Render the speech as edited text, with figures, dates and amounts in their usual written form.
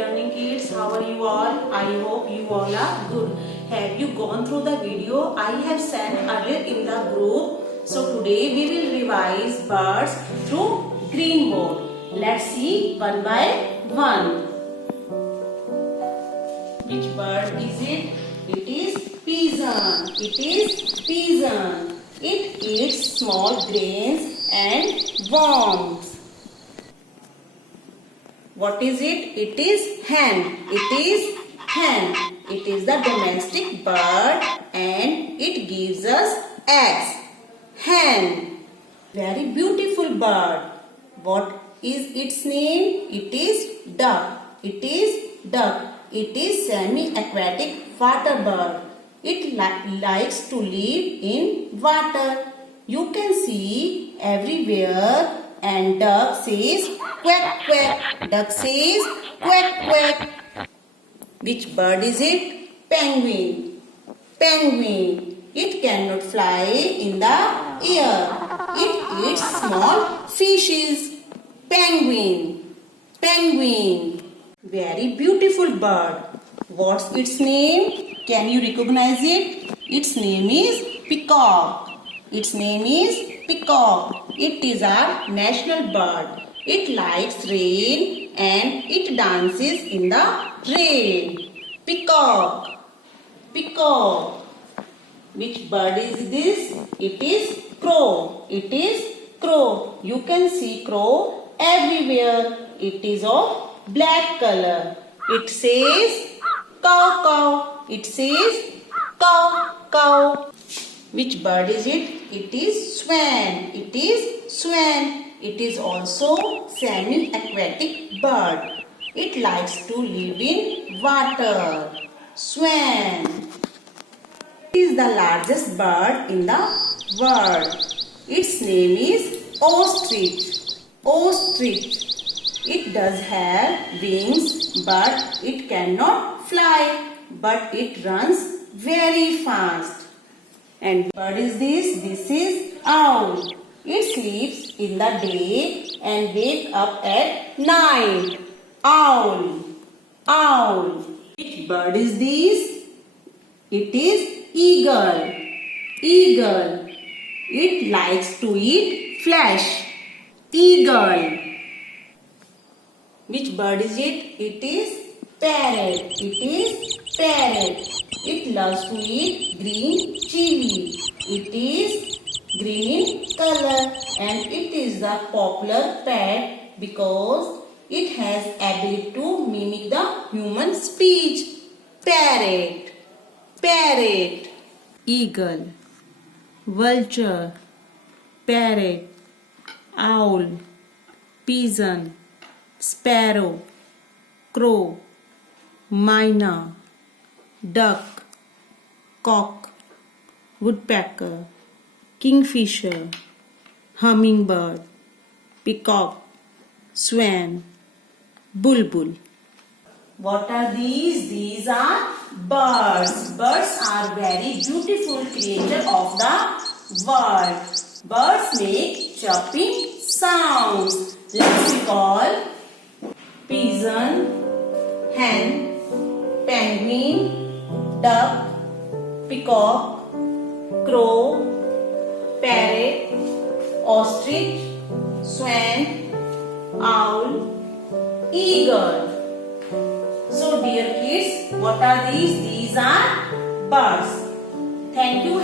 learning kids. How are you all? I hope you all are good. Have you gone through the video I have sent earlier in the group? So today we will revise birds through green board. Let's see one by one. Which bird is it? It is pigeon. It is pigeon. It eats small grains and worms. What is it? It is hen. It is hen. It is the domestic bird and it gives us eggs. Hen. Very beautiful bird. What is its name? It is duck. It is duck. It is semi-aquatic water bird. It likes to live in water. You can see everywhere and duck says quack quack. Duck says quack quack. Which bird is it? Penguin. Penguin. It cannot fly in the air. It eats small fishes. Penguin. Penguin. Very beautiful bird. What's its name? Can you recognize it? Its name is peacock. Its name is peacock. It is our national bird. It likes rain and it dances in the rain. Peacock. Peacock. Which bird is this? It is crow. It is crow. You can see crow everywhere. It is of black color. It says cow cow. It says cow cow. Which bird is it? It is swan. It is swan. It is also semi-aquatic bird. It likes to live in water. Swan. It is the largest bird in the world. Its name is ostrich. Ostrich. It does have wings but it cannot fly. But it runs very fast. And bird is this? This is owl. It sleeps in the day and wakes up at night. Owl. Owl. Which bird is this? It is eagle. Eagle. It likes to eat flesh. Eagle. Which bird is it? It is parrot. It is parrot. It loves to eat green chili. It is green in color and it is the popular pet because it has ability to mimic the human speech. Parrot. Parrot. Eagle. Vulture. Parrot. Owl. Pigeon. Sparrow. Crow. Myna. Duck. Cock. Woodpecker. Kingfisher. Hummingbird. Peacock. Swan. Bulbul. What are these? These are birds. Birds are very beautiful creature of the world. Birds make chirping sounds. Let's recall pigeon, hen, penguin, duck, peacock, crow, parrot, ostrich, swan, owl, eagle. So dear kids, what are these? These are birds. Thank you